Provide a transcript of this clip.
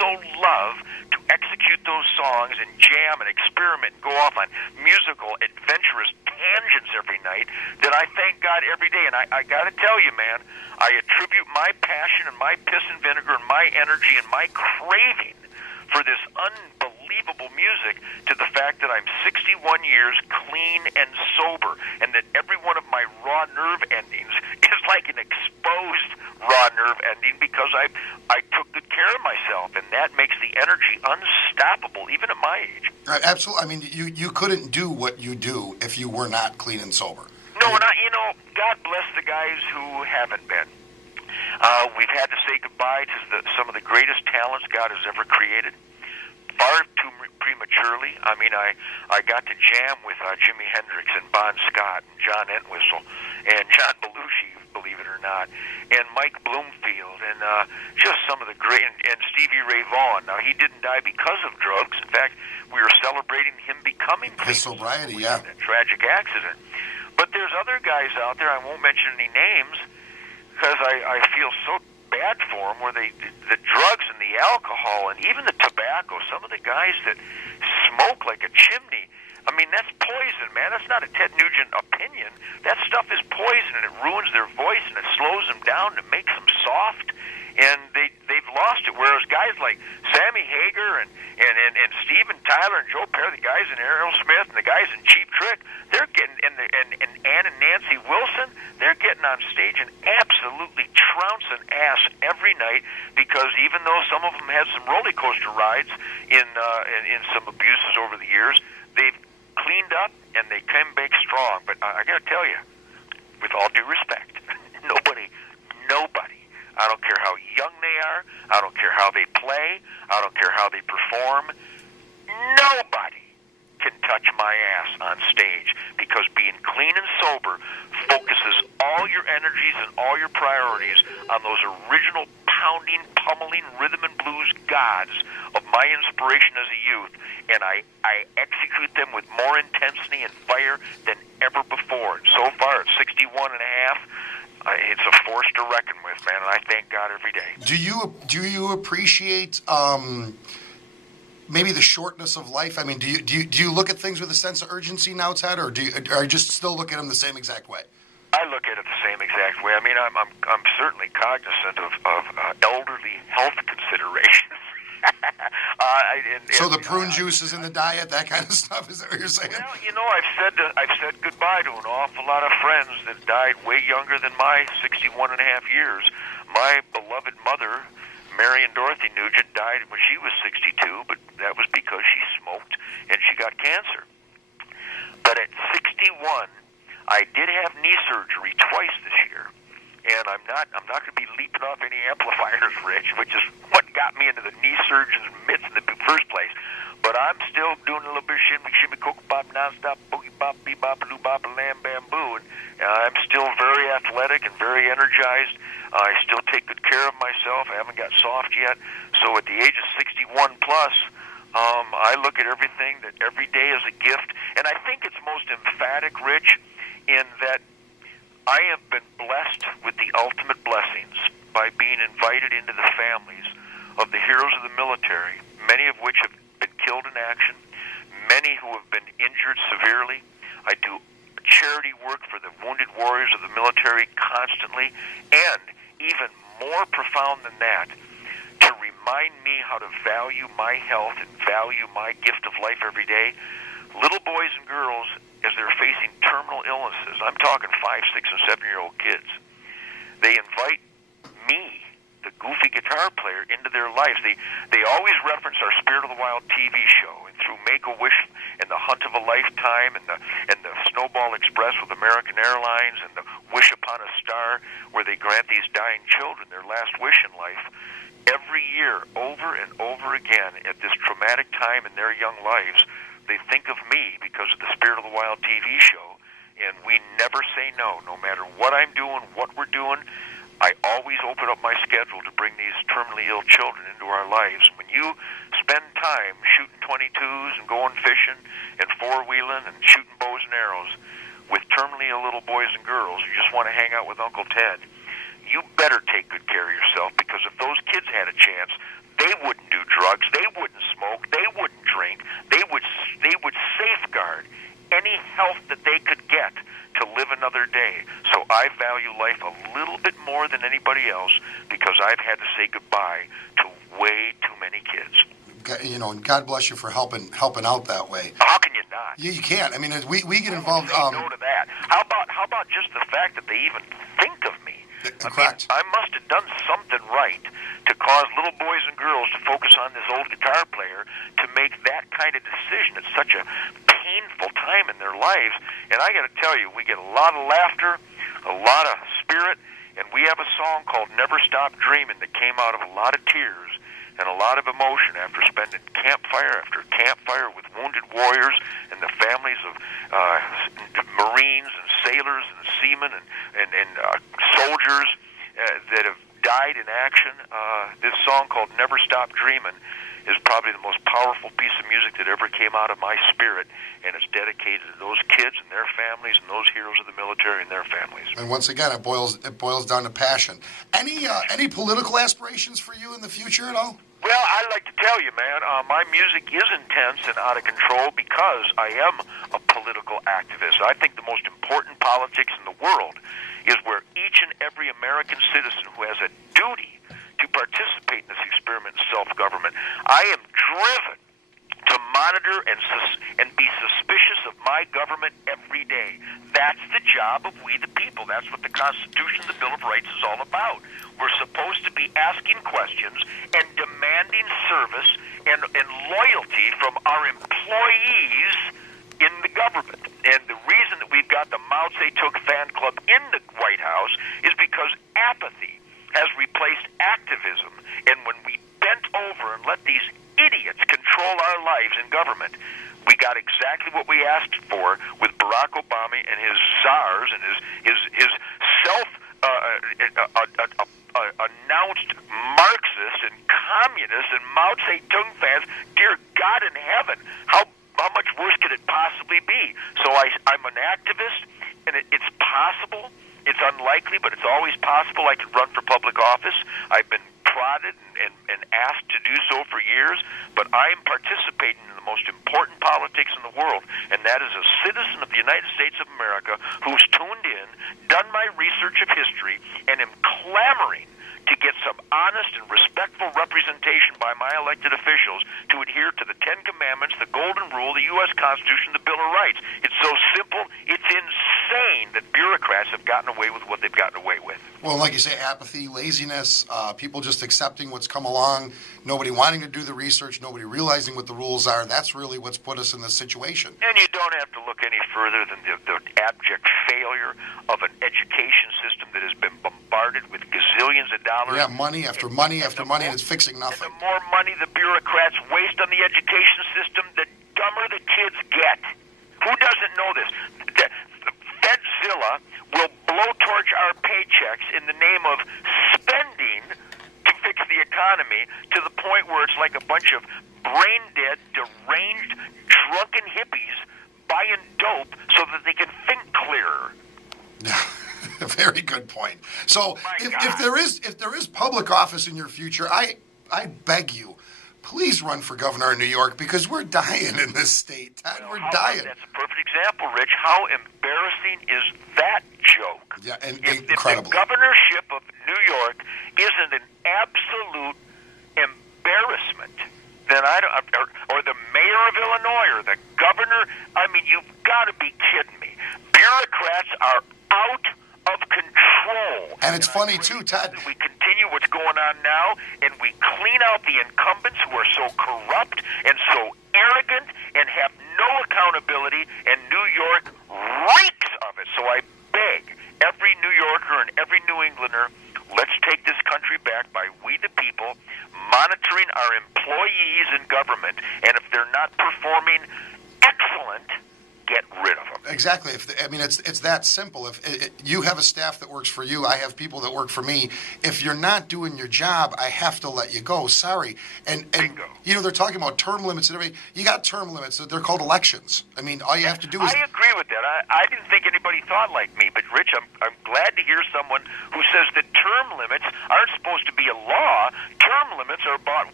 so love to execute those songs and jam and experiment and go off on musical, adventurous tangents every night that I thank God every day. And I got to tell you, man, I attribute my passion and my piss and vinegar and my energy and my craving for this unbelievable music to the fact that I'm 61 years clean and sober, and that every one of my raw nerve endings is like an exposed raw nerve ending because I took good care of myself, and that makes the energy unstoppable, even at my age. Absolutely. I mean, you couldn't do what you do if you were not clean and sober. No, and God bless the guys who haven't been. We've had to say goodbye to some of the greatest talents God has ever created, far too prematurely. I mean, I got to jam with Jimi Hendrix and Bon Scott and John Entwistle and John Belushi, believe it or not, and Mike Bloomfield, and just some of the great, and Stevie Ray Vaughan. Now, he didn't die because of drugs. In fact, we were celebrating him becoming clean. His sobriety, yeah. That tragic accident. But there's other guys out there, I won't mention any names, because I feel so bad for them, where the drugs and the alcohol and even the tobacco, some of the guys that smoke like a chimney, I mean, that's poison, man. That's not a Ted Nugent opinion. That stuff is poison, and it ruins their voice, and it slows them down, and it makes them soft, and they've lost it. Whereas guys like Sammy Hagar and Steven Tyler and Joe Perry, the guys in Aerosmith and the guys in Cheap Trick, they're getting, and Ann and Nancy Wilson, they're getting on stage and absolutely trouncing ass every night, because even though some of them had some roller coaster rides in some abuses over the years, they've cleaned up and they came back strong. But I got to tell you, with all due respect, nobody, I don't care how young they are, I don't care how they play, I don't care how they perform, nobody can touch my ass on stage, because being clean and sober focuses all your energies and all your priorities on those original pounding, pummeling rhythm and blues gods of my inspiration as a youth, and I execute them with more intensity and fire than ever before. And so far, at 61 and a half, it's a force to reckon with, man, and I thank God every day. Do you appreciate maybe the shortness of life? I mean, do you look at things with a sense of urgency now, Ted, or are you just still look at them the same exact way? I look at it the same exact way. I mean, I'm certainly cognizant of elderly health considerations. So the prune juice is in the diet, that kind of stuff. Is that what you're saying? Well, I've said goodbye to an awful lot of friends that died way younger than my 61 and a half years. My beloved mother, Marion Dorothy Nugent, died when she was 62, but that was because she smoked and she got cancer. But at 61, I did have knee surgery twice this year. And I'm not going to be leaping off any amplifiers, Rich, which is what got me into the knee surgeon's mitts in the first place. But I'm still doing a little bit of shimmy, coke bop, nonstop, boogie bop, bebop, loo bop, lamb, bamboo. And I'm still very athletic and very energized. I still take good care of myself. I haven't got soft yet. So at the age of 61 plus, I look at everything that every day is a gift. And I think it's most emphatic, Rich, in that I have been blessed with the ultimate blessings by being invited into the families of the heroes of the military, many of which have been killed in action, many who have been injured severely. I do charity work for the wounded warriors of the military constantly, and even more profound than that, to remind me how to value my health and value my gift of life every day. Little boys and girls, as they're facing terminal illnesses, I'm talking 5, 6, and 7-year-old kids, they invite me, the goofy guitar player, into their lives. They always reference our Spirit of the Wild TV show, and through Make-A-Wish and the Hunt of a Lifetime and the Snowball Express with American Airlines and the Wish Upon a Star, where they grant these dying children their last wish in life. Every year, over and over again, at this traumatic time in their young lives, they think of me because of the Spirit of the Wild TV show, and we never say no. No matter what I'm doing, what we're doing, I always open up my schedule to bring these terminally ill children into our lives. When you spend time shooting 22s and going fishing and four-wheeling and shooting bows and arrows with terminally ill little boys and girls who just want to hang out with Uncle Ted, you better take good care of yourself, because if those kids had a chance, they wouldn't do drugs. They wouldn't smoke. They wouldn't drink. They would safeguard any health that they could get to live another day. So I value life a little bit more than anybody else because I've had to say goodbye to way too many kids. And God bless you for helping out that way. How can you not? Yeah, you can't. I mean, we get involved. Say no to that. How about just the fact that they even think of me? Correct. I must have done something right to cause little boys and girls to focus on this old guitar player to make that kind of decision at such a painful time in their lives. And I got to tell you, we get a lot of laughter, a lot of spirit, and we have a song called Never Stop Dreaming that came out of a lot of tears and a lot of emotion after spending campfire after campfire with wounded warriors and the families of Marines and sailors and seamen and soldiers that have died in action. This song called Never Stop Dreaming is probably the most powerful piece of music that ever came out of my spirit, and it's dedicated to those kids and their families and those heroes of the military and their families. And once again, it boils down to passion. Any political aspirations for you in the future at all? Well, I'd like to tell you, man, my music is intense and out of control because I am a political activist. I think the most important politics in the world is where each and every American citizen who has a duty to participate in this experiment in self-government. I am driven to monitor and be suspicious of my government every day. That's the job of we the people. That's what the Constitution, the Bill of Rights is all about. We're supposed to be asking questions and demanding service and loyalty from our employees in the government. And the reason that we've got the Mao Zedong fan club in the White House is because apathy has replaced activism. And when we bent over and let these idiots control our lives in government, we got exactly what we asked for with Barack Obama and his czars and his self announced Marxists and communists and Mao Zedong fans. Dear God in heaven, how much worse could it possibly be? So I'm an activist, and it's possible. It's unlikely, but it's always possible I could run for public office. I've been prodded and asked to do so for years, but I am participating in the most important politics in the world, and that is a citizen of the United States of America who's tuned in, done my research of history, and am clamoring to get some honest and respectful representation by my elected officials to adhere to the Ten Commandments, the Golden Rule, the U.S. Constitution, the Bill of Rights. It's so simple, it's insane that bureaucrats have gotten away with what they've gotten away with. Well, like you say, apathy, laziness, people just accepting what's come along, nobody wanting to do the research, nobody realizing what the rules are. That's really what's put us in this situation. And you don't have to look any further than the abject failure of an education system that has been bombarded with gazillions of dollars. Yeah, money after money after money, and it's fixing nothing. And the more money the bureaucrats waste on the education system, the dumber the kids get. Who doesn't know this? Fedzilla will blowtorch our paychecks in the name of spending to fix the economy to the point where it's like a bunch of brain-dead, deranged, drunken hippies buying dope so that they can think clearer. Very good point. So if there is public office in your future, I beg you, please run for governor of New York because we're dying in this state. Ted, we're dying. That's a perfect example, Rich. How embarrassing is that joke? Yeah, and If incredible. the governorship of New York isn't an absolute embarrassment, then or the mayor of Illinois or the governor, I mean, you've got to be kidding me. Bureaucrats are out of control. And it's funny, too, Ted. We continue what's going on now, and we clean out the incumbents who are so corrupt and so arrogant and have no accountability, and New York reeks of it. So I beg every New Yorker and every New Englander, let's take this country back by we the people, monitoring our employees in government, and if they're not performing excellent, get rid of them. Exactly. It's that simple. If you have a staff that works for you, I have people that work for me. If you're not doing your job, I have to let you go. Sorry. And Bingo. You know, they're talking about term limits and everything. You got term limits. They're called elections. I mean, all you have to do is... I agree with that. I didn't think anybody thought like me, but Rich, I'm glad to hear someone who says that term limits aren't supposed to be a law. Term limits are about